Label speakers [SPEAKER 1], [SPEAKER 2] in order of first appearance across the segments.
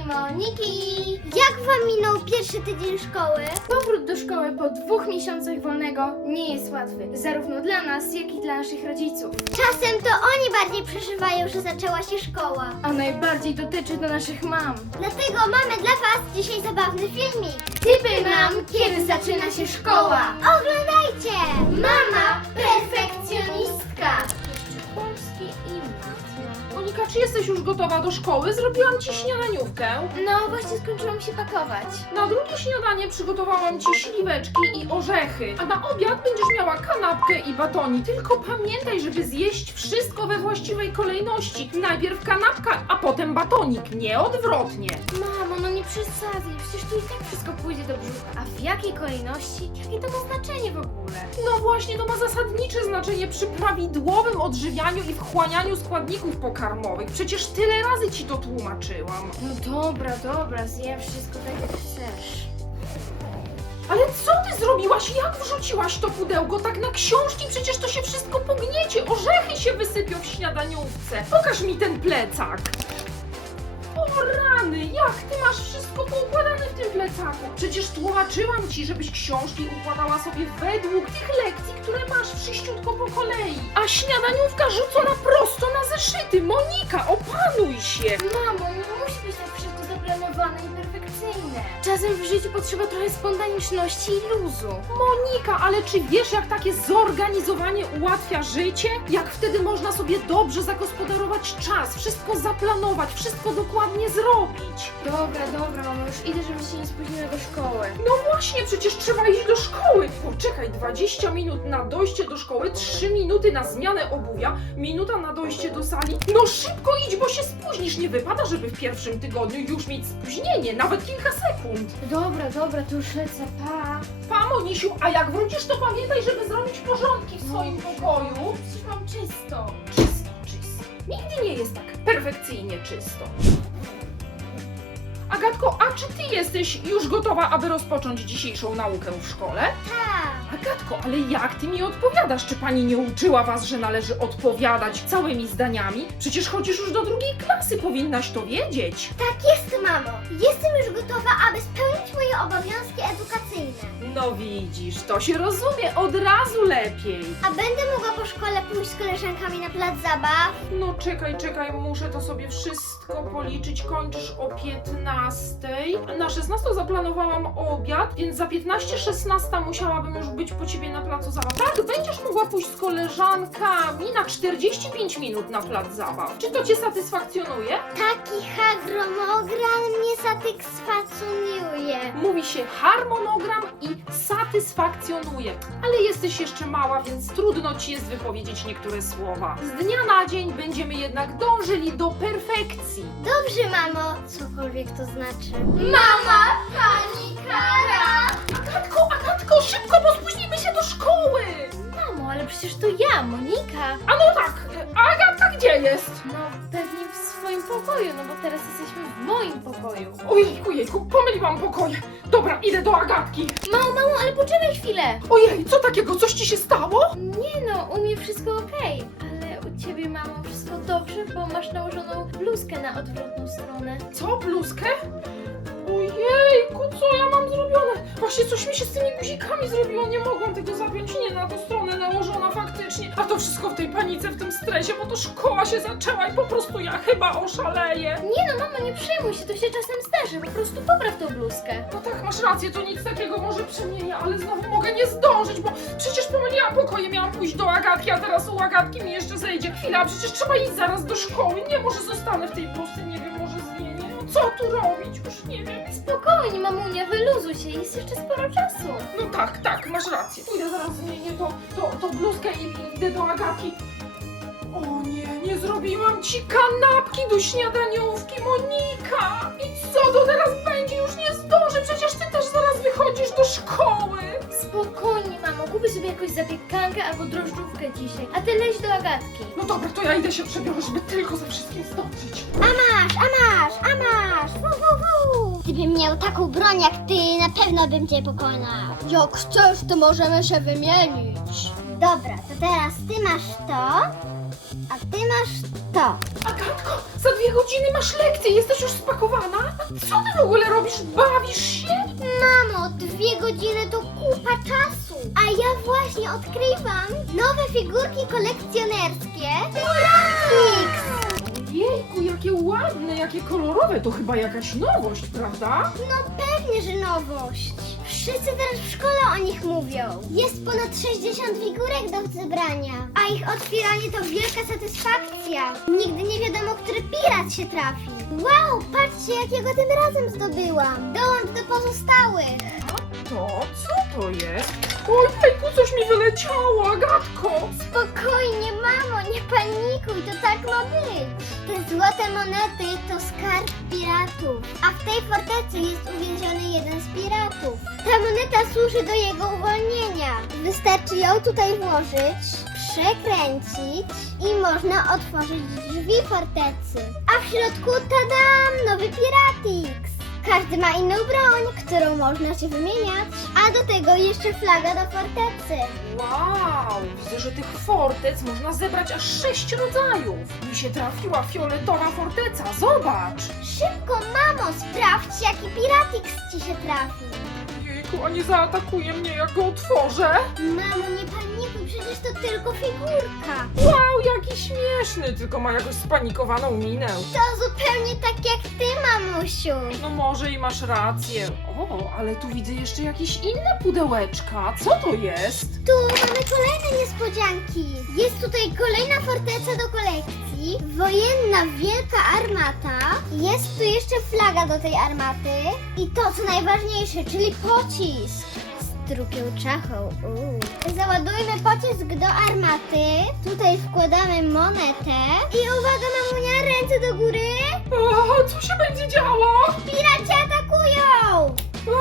[SPEAKER 1] Moniki! Jak wam minął pierwszy tydzień szkoły?
[SPEAKER 2] Powrót do szkoły po 2 miesiącach wolnego nie jest łatwy, zarówno dla nas, jak i dla naszych rodziców.
[SPEAKER 1] Czasem to oni bardziej przeżywają, że zaczęła się szkoła.
[SPEAKER 2] A najbardziej dotyczy to naszych mam.
[SPEAKER 1] Dlatego mamy dla was dzisiaj zabawny filmik.
[SPEAKER 2] Typy mam, kiedy zaczyna się szkoła.
[SPEAKER 1] Oglądajcie! Mama perfekcjonistka.
[SPEAKER 2] Jeszcze polski i matma.
[SPEAKER 3] Monika, czy jesteś już gotowa do szkoły? Zrobiłam ci śniadaniówkę.
[SPEAKER 2] No, właśnie skończyło mi się pakować.
[SPEAKER 3] Na drugie śniadanie przygotowałam ci śliweczki i orzechy, a na obiad będziesz miała kanapkę i batonik. Tylko pamiętaj, żeby zjeść wszystko we właściwej kolejności. Najpierw kanapka, a potem batonik, nie odwrotnie.
[SPEAKER 2] Mamo, no nie przesadzaj, przecież tu i tak wszystko pójdzie do brzucha. A w jakiej kolejności? Jakie to ma znaczenie w ogóle?
[SPEAKER 3] No właśnie, to ma zasadnicze znaczenie przy prawidłowym odżywianiu i wchłanianiu składników pokarmowych. Przecież tyle razy ci to tłumaczyłam.
[SPEAKER 2] No dobra, zjem wszystko tak jak chcesz.
[SPEAKER 3] Ale co ty zrobiłaś? Jak wrzuciłaś to pudełko tak na książki? Przecież to się wszystko pogniecie. Orzechy się wysypią w śniadaniówce. Pokaż mi ten plecak. O rany, jak ty masz wszystko poukładane w tym plecaku? Przecież tłumaczyłam ci, żebyś książki układała sobie według tych lekcji, które masz wszyściutko po kolei. A śniadaniówka rzucona prosto na zeszyty. Monika, opanuj się.
[SPEAKER 2] Mamo, nie musi być tak wszystko zaplanowane i perfekcyjne. Czasem w życiu potrzeba trochę spontaniczności i luzu.
[SPEAKER 3] Monika, ale czy wiesz, jak takie zorganizowanie ułatwia życie? Jak wtedy można sobie dobrze zagospodarować czas, wszystko zaplanować, wszystko dokładnie zrobić?
[SPEAKER 2] Dobra, mamo, już idę, żeby się nie spóźniła do szkoły.
[SPEAKER 3] No właśnie, przecież trzeba iść do szkoły. Poczekaj, 20 minut na dojście do szkoły, 3 minuty na zmianę obuwia, minuta na dojście do sali. No szybko idź, bo się spóźnisz. Nie wypada, żeby w pierwszym tygodniu już mieć spóźnienie, nawet kilka sekund.
[SPEAKER 2] Dobra, to już lecę, pa.
[SPEAKER 3] Pa, Monisiu, a jak wrócisz, to pamiętaj, żeby zrobić porządki w swoim pokoju.
[SPEAKER 2] Przecież mam czysto.
[SPEAKER 3] Czysto. Nigdy nie jest tak perfekcyjnie czysto. Agatko, a czy ty jesteś już gotowa, aby rozpocząć dzisiejszą naukę w szkole?
[SPEAKER 1] Tak.
[SPEAKER 3] Agatko, ale jak ty mi odpowiadasz? Czy pani nie uczyła was, że należy odpowiadać całymi zdaniami? Przecież chodzisz już do 2. klasy, powinnaś to wiedzieć.
[SPEAKER 1] Tak jest, mamo. Jestem już gotowa, aby spełnić moje obowiązki edukacyjne.
[SPEAKER 3] No widzisz, to się rozumie od razu lepiej.
[SPEAKER 1] A będę mogła po szkole pójść z koleżankami na plac zabaw?
[SPEAKER 3] No czekaj, muszę to sobie wszystko policzyć. Kończysz o 15. Na 16 zaplanowałam obiad, więc za 15:16 musiałabym już być po ciebie na placu zabaw. Tak, będziesz mogła pójść z koleżankami na 45 minut na plac zabaw. Czy to cię satysfakcjonuje?
[SPEAKER 1] Taki harmonogram mnie satysfakcjonuje.
[SPEAKER 3] Mówi się harmonogram i satysfakcjonuje. Ale jesteś jeszcze mała, więc trudno ci jest wypowiedzieć niektóre słowa. Z dnia na dzień będziemy jednak dążyli do perfekcji.
[SPEAKER 1] Dobrze, mamo. Cokolwiek to znaczy. Mama, pani kara!
[SPEAKER 3] Agatko, szybko, bo spóźnimy się do szkoły!
[SPEAKER 2] Mamo, ale przecież to ja, Monika.
[SPEAKER 3] A no tak, a Agatka gdzie jest?
[SPEAKER 2] No, pewnie w swoim pokoju, no bo teraz jesteśmy w moim pokoju.
[SPEAKER 3] Ojejku, pomyliłam pokoje. Dobra, idę do Agatki.
[SPEAKER 2] Mamo, ale poczekaj chwilę.
[SPEAKER 3] Ojej, co takiego? Coś ci się stało?
[SPEAKER 2] Nie no, u mnie wszystko okej, ale u ciebie, mamo, wszystko dobrze, bo masz nałożoną bluzkę na odwrotną stronę.
[SPEAKER 3] Co, bluzkę? Ojejku, co ja mam zrobione? Właśnie coś mi się z tymi guzikami zrobiło, nie mogłam tego zapiąć, nie na tą stronę nałożona faktycznie. A to wszystko w tej panice, w tym stresie, bo to szkoła się zaczęła i po prostu ja chyba oszaleję.
[SPEAKER 2] Nie no, mamo, nie przejmuj się, to się czasem zdarzy, po prostu popraw tą bluzkę.
[SPEAKER 3] No tak, masz rację, to nic takiego może przemienię, ale znowu mogę nie zdążyć, bo przecież pomyliłam pokoje, miałam pójść do Agatki, a teraz u Agatki mi jeszcze zejdzie chwila, przecież trzeba iść zaraz do szkoły. Nie, może zostanę w tej bluzce, nie wiem, może zmienię. No co tu robić? Już nie wiem.
[SPEAKER 2] Spokojnie, mamunia, wyluzuj się, jest jeszcze sporo czasu.
[SPEAKER 3] No tak, masz rację. Pójdę zaraz zmienię tą bluzkę i idę do Agatki. O nie zrobiłam ci kanapki do śniadaniówki, Monika! I co to teraz będzie? Już nie zdążę, przecież ty też zaraz wychodzisz do szkoły.
[SPEAKER 2] Spokojnie, mamo, kupię sobie jakąś zapiekankę albo drożdżówkę dzisiaj, a ty leć do Agatki.
[SPEAKER 3] No dobra, to ja idę się przebiorę, żeby tylko ze wszystkim zdążyć.
[SPEAKER 1] A masz! Gdybym miał taką broń jak ty, na pewno bym cię pokonał.
[SPEAKER 4] Jak chcesz, to możemy się wymienić.
[SPEAKER 1] Dobra, to teraz ty masz to, a ty masz to.
[SPEAKER 3] Agatko, za 2 godziny masz lekcję, jesteś już spakowana? A co ty w ogóle robisz? Bawisz się?
[SPEAKER 1] Mamo, 2 godziny to kupa czasu. A ja właśnie odkrywam nowe figurki kolekcjonerskie Piratix.
[SPEAKER 3] Jejku, jakie ładne, jakie kolorowe, to chyba jakaś nowość, prawda?
[SPEAKER 1] No pewnie, że nowość. Wszyscy teraz w szkole o nich mówią. Jest ponad 60 figurek do zebrania, a ich otwieranie to wielka satysfakcja. Nigdy nie wiadomo, który pirat się trafi. Wow, patrzcie, jakiego tym razem zdobyłam. Dołącz do pozostałych.
[SPEAKER 3] To, co to jest? Ojejku, coś mi wyleciało, Agatko!
[SPEAKER 1] Spokojnie, mamo, nie panikuj, to tak ma być. Te złote monety to skarb piratów, a w tej fortecy jest uwięziony jeden z piratów. Ta moneta służy do jego uwolnienia. Wystarczy ją tutaj włożyć, przekręcić i można otworzyć drzwi fortecy. A w środku, tadam, nowy piratix. Każdy ma inną broń, którą można się wymieniać, a do tego jeszcze flaga do fortecy.
[SPEAKER 3] Wow, widzę, że tych fortec można zebrać aż 6 rodzajów. Mi się trafiła fioletowa forteca, zobacz!
[SPEAKER 1] Szybko, mamo, sprawdź, jaki piratix ci się trafi.
[SPEAKER 3] Jejku, a nie zaatakuje mnie, jak go otworzę?
[SPEAKER 1] Mamo, nie panikuj, przecież to tylko figurka.
[SPEAKER 3] Wow, jaki śmieszny, tylko ma jakąś spanikowaną minę.
[SPEAKER 1] To zupełnie tak jak ty, mamusiu.
[SPEAKER 3] No może i masz rację. O, ale tu widzę jeszcze jakieś inne pudełeczka. Co to jest?
[SPEAKER 1] Tu mamy kolejne niespodzianki. Jest tutaj kolejna forteca do kolekcji, wojenna wielka armata. Jest tu jeszcze flaga do tej armaty i to, co najważniejsze, czyli pocisk z drugią czachą. Załadujmy pocisk do armaty. Tutaj wkładamy monetę i uwaga, mamunia, ręce do góry.
[SPEAKER 3] O, co się będzie działo?
[SPEAKER 1] Piraci atakują!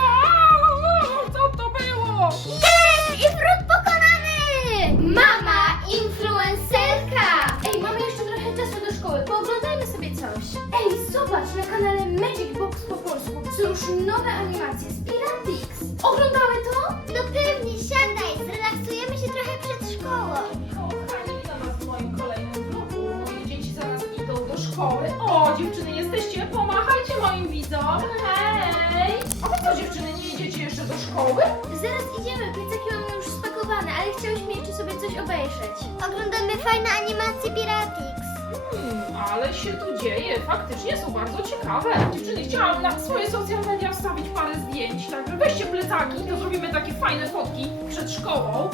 [SPEAKER 3] Co to było?
[SPEAKER 1] Jest! I wróg pokonany! Mama influencerka!
[SPEAKER 2] Ej, mamy jeszcze trochę czasu do szkoły, pooglądajmy sobie coś. Ej, zobacz, na kanale Magic Box po polsku są już nowe animacje z Piratix. Oglądały to?
[SPEAKER 1] No pewnie, siadaj, zrelaksujemy się trochę przed szkołą.
[SPEAKER 3] Kochani, witam was w moim kolejnym vlogu. Moje dzieci zaraz idą do szkoły. O, dziewczyny, jesteście? Pomachajcie moim widzom. Hej! A wy co, dziewczyny, nie idziecie jeszcze do szkoły?
[SPEAKER 2] Zaraz idziemy, plecaki mamy już spakowane, ale chciałyśmy jeszcze sobie coś obejrzeć.
[SPEAKER 1] Oglądamy fajne animacje Piratix.
[SPEAKER 3] Ale się tu dzieje. Faktycznie są bardzo ciekawe. Dziewczyny, chciałam na swoje social media wstawić parę zdjęć. Także weźcie plecaki, to zrobimy takie fajne fotki przed szkołą.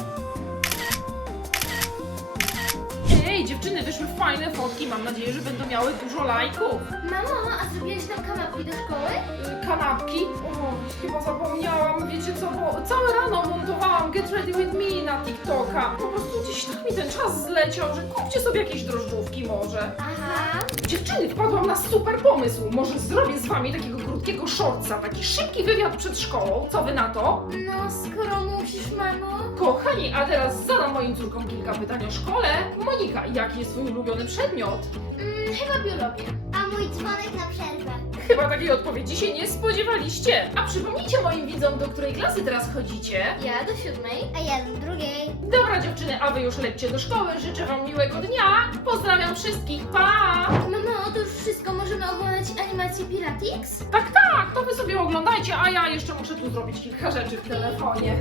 [SPEAKER 3] Ej, dziewczyny, wyszły fajne fotki. Mam nadzieję, że będą miały dużo lajków.
[SPEAKER 2] Mamo, a zrobiłaś nam kanapki do szkoły?
[SPEAKER 3] Kanapki. O, chyba zapomniałam. Wiecie co, bo całe rano montowałam Get Ready With Me na TikToka. Po prostu gdzieś tak mi ten czas zleciał, że kupcie sobie jakieś drożdżówki może.
[SPEAKER 2] Aha.
[SPEAKER 3] Dziewczyny, wpadłam na super pomysł. Może zrobię z wami takiego krótkiego shortsa, taki szybki wywiad przed szkołą. Co wy na to?
[SPEAKER 2] No, skoro musisz, mamo.
[SPEAKER 3] Kochani, a teraz zadam moim córkom kilka pytań o szkole. Monika, jaki jest twój ulubiony przedmiot?
[SPEAKER 2] Chyba biologię.
[SPEAKER 1] A mój dzwonek na przerwę.
[SPEAKER 3] Chyba takiej odpowiedzi się nie spodziewaliście. A przypomnijcie moim widzom, do której klasy teraz chodzicie.
[SPEAKER 2] Ja do 7.
[SPEAKER 1] A ja do drugiej.
[SPEAKER 3] Dobra dziewczyny, a wy już lećcie do szkoły. Życzę wam miłego dnia. Pozdrawiam wszystkich. Pa!
[SPEAKER 2] Mamo, to już wszystko, możemy oglądać animację Piratix?
[SPEAKER 3] Tak, to wy sobie oglądajcie, a ja jeszcze muszę tu zrobić kilka rzeczy w telefonie.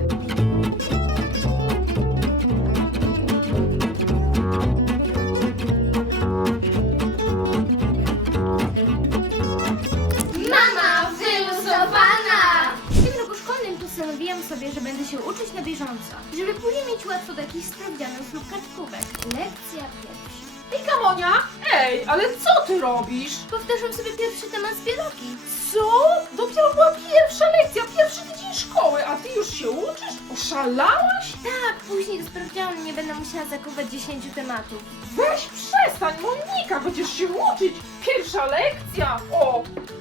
[SPEAKER 2] Mama wyluzowana! W tym roku szkolnym postanowiłam sobie, że będę się uczyć na bieżąco, żeby później mieć łatwo do jakichś sprawdzianów lub kartkówek. Lekcja pierwsza.
[SPEAKER 3] Ej, Kamonia! Ej, ale co ty robisz?
[SPEAKER 2] Powtarzam sobie pierwszy temat z biologii.
[SPEAKER 3] Co? Dopiero była pierwsza lekcja, pierwszy tydzień szkoły, a ty już się uczysz? Oszalałaś?
[SPEAKER 2] Tak, później do sprawdzianu nie będę musiała zakuwać 10 tematów.
[SPEAKER 3] Weź przestań, Monika, będziesz się uczyć. Pierwsza lekcja. O!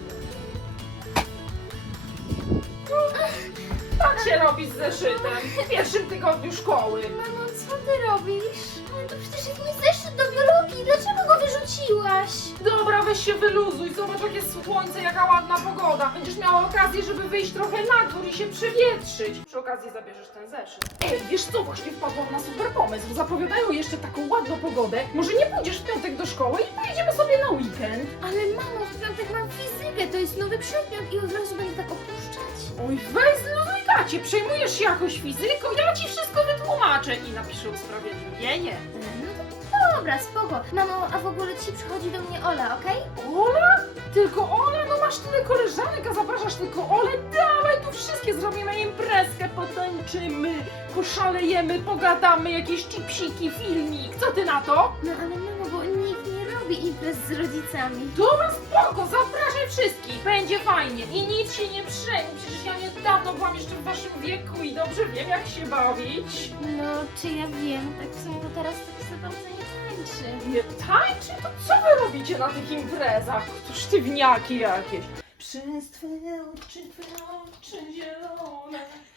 [SPEAKER 3] Tak się robi z zeszytem w pierwszym tygodniu szkoły.
[SPEAKER 2] Mamo, co ty robisz? Ale to przecież jest mój zeszyt do biologii, dlaczego go wyrzuciłaś?
[SPEAKER 3] Dobra, weź weź się wyluzuj, zobacz jakie słońce, jaka ładna pogoda. Będziesz miała okazję, żeby wyjść trochę na dwór i się przewietrzyć. Przy okazji zabierzesz ten zeszyt. Ej, wiesz co, właśnie wpadłam na super pomysł. Zapowiadają jeszcze taką ładną pogodę. Może nie pójdziesz w piątek do szkoły i pojedziemy sobie na weekend?
[SPEAKER 2] Ale mamo, w piątek mam fizykę, to jest nowy przedmiot i od razu będę tak opuszczać.
[SPEAKER 3] Oj, weź zluzuj gacie, przejmujesz się jakoś fizyką, ja ci wszystko wytłumaczę i napiszę usprawiedliwienie.
[SPEAKER 2] No to dobra, spoko. Mamo, a w ogóle ci przychodzi do mnie Ola, okej?
[SPEAKER 3] Ola? Tylko Ola? No masz tyle koleżanek, a zapraszasz tylko Olę? Dawaj, tu wszystkie zrobimy imprezkę, potańczymy, poszalejemy, pogadamy, jakieś chipsiki, filmik. Co ty na to?
[SPEAKER 2] No ale mamo, bo nikt nie robi imprez z rodzicami.
[SPEAKER 3] Dobra, spoko, zapraszaj wszystkich, będzie fajnie i nic się nie przejmuj, przecież ja niedawno byłam jeszcze w waszym wieku i dobrze wiem, jak się bawić.
[SPEAKER 2] No, czy ja wiem, tak w sumie to teraz tak za dobrze nie tańczy.
[SPEAKER 3] Nie tańczy? To co wy robicie na tych imprezach? To sztywniaki jakieś. Przez twe oczy zielone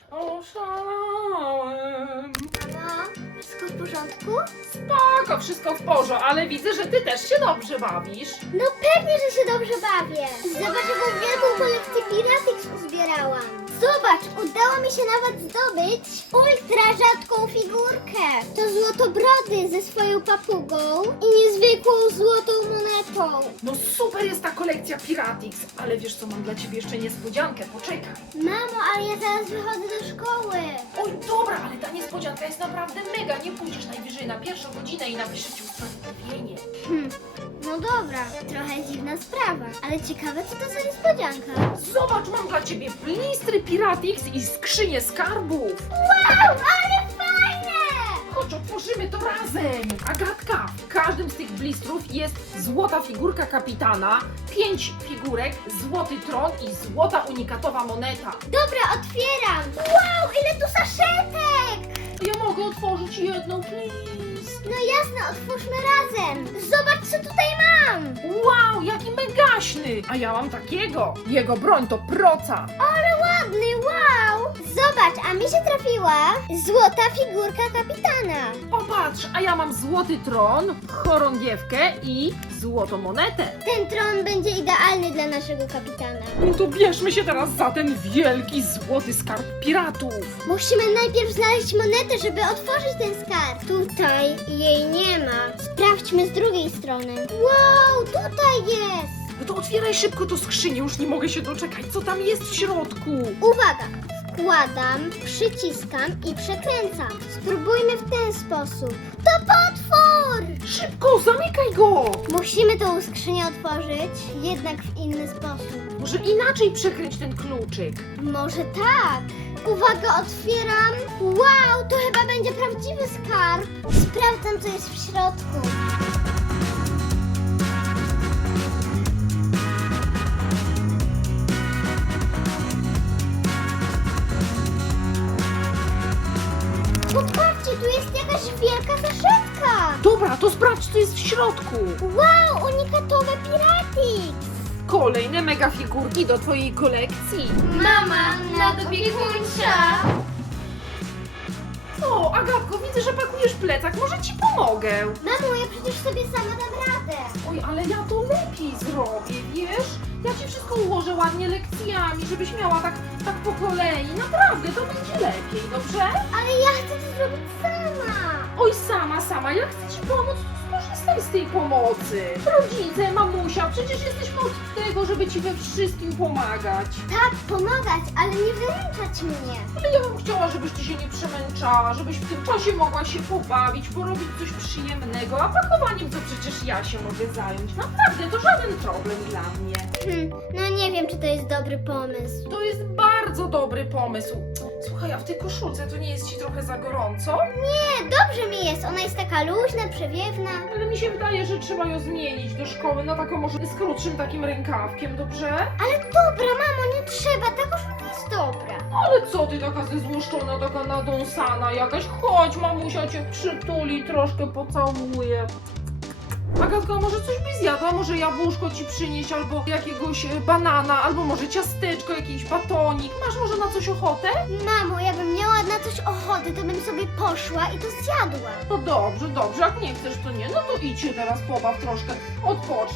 [SPEAKER 3] oszalałem.
[SPEAKER 1] Mamo, wszystko w porządku?
[SPEAKER 3] Spoko, wszystko w porządku, ale widzę, że ty też się dobrze bawisz.
[SPEAKER 1] No pewnie, że się dobrze bawię. Zobacz, jaką wielką kolekcję Piratix uzbierałam. Zobacz, udało mi się nawet zdobyć ultra rzadką figurkę. To złotobrody ze swoją papugą i niezwykłą złotą monetą.
[SPEAKER 3] No super jest ta kolekcja Piratix, ale wiesz co, mam dla ciebie jeszcze niespodziankę, poczekaj.
[SPEAKER 1] Mamo, ale ja zaraz wychodzę do szkoły.
[SPEAKER 3] Oj, dobra, ale ta niespodzianka jest naprawdę mega, nie pójdziesz najwyżej na pierwszą godzinę i napiszę ci usprawiedliwienie.
[SPEAKER 1] No dobra, trochę dziwna sprawa, ale ciekawe, co to za niespodzianka.
[SPEAKER 3] Zobacz, mam dla ciebie blistry Piratix i skrzynię skarbów.
[SPEAKER 1] Wow, ale fajne!
[SPEAKER 3] Chodź, otworzymy to razem! Agatka, w każdym z tych blistrów jest złota figurka kapitana, 5 figurek, złoty tron i złota unikatowa moneta.
[SPEAKER 1] Dobra, otwieram. Wow, ile tu saszetek!
[SPEAKER 3] Ja mogę otworzyć jedną, please?
[SPEAKER 1] No jasne, otwórzmy razem. Zobacz, co tutaj mam.
[SPEAKER 3] Wow, jaki megaśny! A ja mam takiego. Jego broń to proca.
[SPEAKER 1] Ale ładny, wow! Zobacz, a mi się trafiła złota figurka kapitana.
[SPEAKER 3] Popatrz, a ja mam złoty tron, chorągiewkę i złotą monetę.
[SPEAKER 1] Ten tron będzie idealny dla naszego kapitana.
[SPEAKER 3] No to bierzmy się teraz za ten wielki złoty skarb piratów.
[SPEAKER 1] Musimy najpierw znaleźć monetę, żeby otworzyć ten skarb. Tutaj jej nie ma. Sprawdźmy z drugiej strony. Wow, tutaj jest!
[SPEAKER 3] No to otwieraj szybko to skrzynię, już nie mogę się doczekać, co tam jest w środku.
[SPEAKER 1] Uwaga! Wkładam, przyciskam i przekręcam. Spróbujmy w ten sposób. To potwór!
[SPEAKER 3] Szybko, zamykaj go!
[SPEAKER 1] Musimy tą skrzynię otworzyć, jednak w inny sposób.
[SPEAKER 3] Może inaczej przekręć ten kluczyk.
[SPEAKER 1] Może tak. Uwaga, otwieram. Wow, to chyba będzie prawdziwy skarb. Sprawdzam, co jest w środku. Popatrzcie, tu jest jakaś wielka saszetka.
[SPEAKER 3] Dobra, to sprawdź, co jest w środku.
[SPEAKER 1] Wow, unikatowe Piratix.
[SPEAKER 3] Kolejne mega figurki do twojej kolekcji.
[SPEAKER 2] Mama, nadopiekuńcza!
[SPEAKER 3] O, Agatko, widzę, że pakujesz plecak, może ci pomogę.
[SPEAKER 1] Mamo, ja przecież sobie sama dam radę.
[SPEAKER 3] Oj, ale ja to lepiej zrobię, wiesz? Ja ci wszystko ułożę ładnie lekcjami, żebyś miała tak po kolei. Naprawdę, to będzie lepiej, dobrze?
[SPEAKER 1] Ale ja chcę to zrobić sama.
[SPEAKER 3] Oj, sama, ja chcę ci pomóc, to skorzystaj z tej pomocy. Rodzice, mamusia, przecież jesteśmy od tego, żeby ci we wszystkim pomagać.
[SPEAKER 1] Tak, pomagać, ale nie wyręczać mnie.
[SPEAKER 3] Ale ja bym chciała, żebyś ty się nie przemęczała, żebyś w tym czasie mogła się pobawić, porobić coś przyjemnego, a pakowaniem to przecież ja się mogę zająć. Naprawdę, to żaden problem dla mnie.
[SPEAKER 1] No nie wiem, czy to jest dobry pomysł.
[SPEAKER 3] To jest bardzo dobry pomysł. Słuchaj, a w tej koszulce to nie jest ci trochę za gorąco?
[SPEAKER 1] Nie, dobrze mi jest. Ona jest taka luźna, przewiewna.
[SPEAKER 3] Ale mi się wydaje, że trzeba ją zmienić do szkoły na taką może z krótszym takim rękawkiem, dobrze?
[SPEAKER 1] Ale dobra, mamo, nie trzeba. Ta koszulka jest dobra.
[SPEAKER 3] Ale co ty taka zezłoszczona, taka nadąsana jakaś? Chodź, mamusia cię przytuli, troszkę pocałuje. Agatka, może coś byś zjadła? Może jabłuszko ci przynieść, albo jakiegoś banana, albo może ciasteczko, jakiś batonik. Masz może na coś ochotę?
[SPEAKER 1] Mamo, ja bym miała na coś ochotę, to bym sobie poszła i to zjadła.
[SPEAKER 3] No dobrze, jak nie chcesz, to nie. No to idź się teraz pobaw troszkę, odpocznij.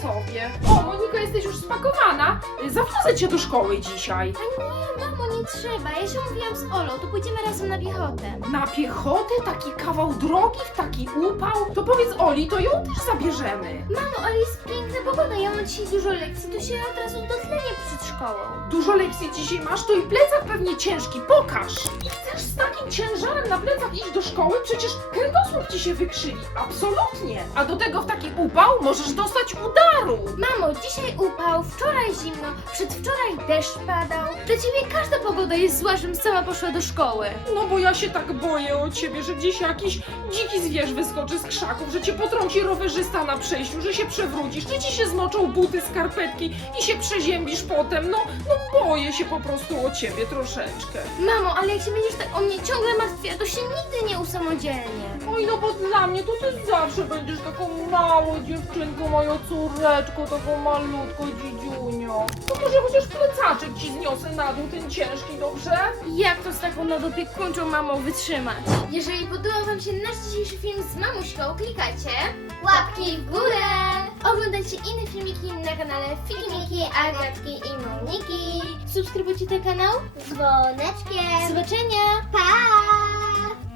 [SPEAKER 3] sobie. O, Monika, jesteś już spakowana? Zawiozę cię do szkoły dzisiaj.
[SPEAKER 2] A nie, mamo, nie trzeba. Ja się umówiłam z Olą, to pójdziemy razem na piechotę.
[SPEAKER 3] Na piechotę? Taki kawał drogi, w taki upał? To powiedz Oli, to ją też zabierzemy.
[SPEAKER 2] Mamo, ale jest piękna pogoda, ja mam dzisiaj dużo lekcji, to się od razu dotlenię przed szkołą.
[SPEAKER 3] Dużo lekcji dzisiaj masz, to i plecak pewnie ciężki, pokaż! I chcesz z takim ciężarem na plecach iść do szkoły? Przecież kręgosłup ci się wykrzywi, absolutnie! A do tego w taki upał możesz dostać udaru!
[SPEAKER 2] Mamo, dzisiaj upał, wczoraj zimno, przedwczoraj deszcz padał. Dla ciebie każda pogoda jest zła, żebym sama poszła do szkoły.
[SPEAKER 3] No bo ja się tak boję o ciebie, że gdzieś jakiś dziki zwierz wyskoczy z krzaków, że cię potrąci rowerzysta na przejściu, że się przewrócisz, że ci się zmoczą buty, skarpetki i się przeziębisz potem. No boję się po prostu o ciebie troszeczkę.
[SPEAKER 2] Mamo, ale jak się będziesz tak o mnie ciągle martwiła, to się nigdy nie usamodzielnię.
[SPEAKER 3] Oj, no bo dla mnie to ty zawsze będziesz taką małą dziewczynką, moją córeczką, taką malutką dzidziunią. To może chociaż plecaczek ci zniosę na dół, ten ciężki, dobrze?
[SPEAKER 2] Jak to z taką nadopiekuńczą mamą wytrzymać? Jeżeli podobał wam się nasz dzisiejszy film z mamuśką, klikajcie
[SPEAKER 1] Łapki w górę!
[SPEAKER 2] oglądajcie inne filmiki na kanale
[SPEAKER 1] Filmiki Agatki i Moniki
[SPEAKER 2] Subskrybujcie ten kanał
[SPEAKER 1] z dzwoneczkiem.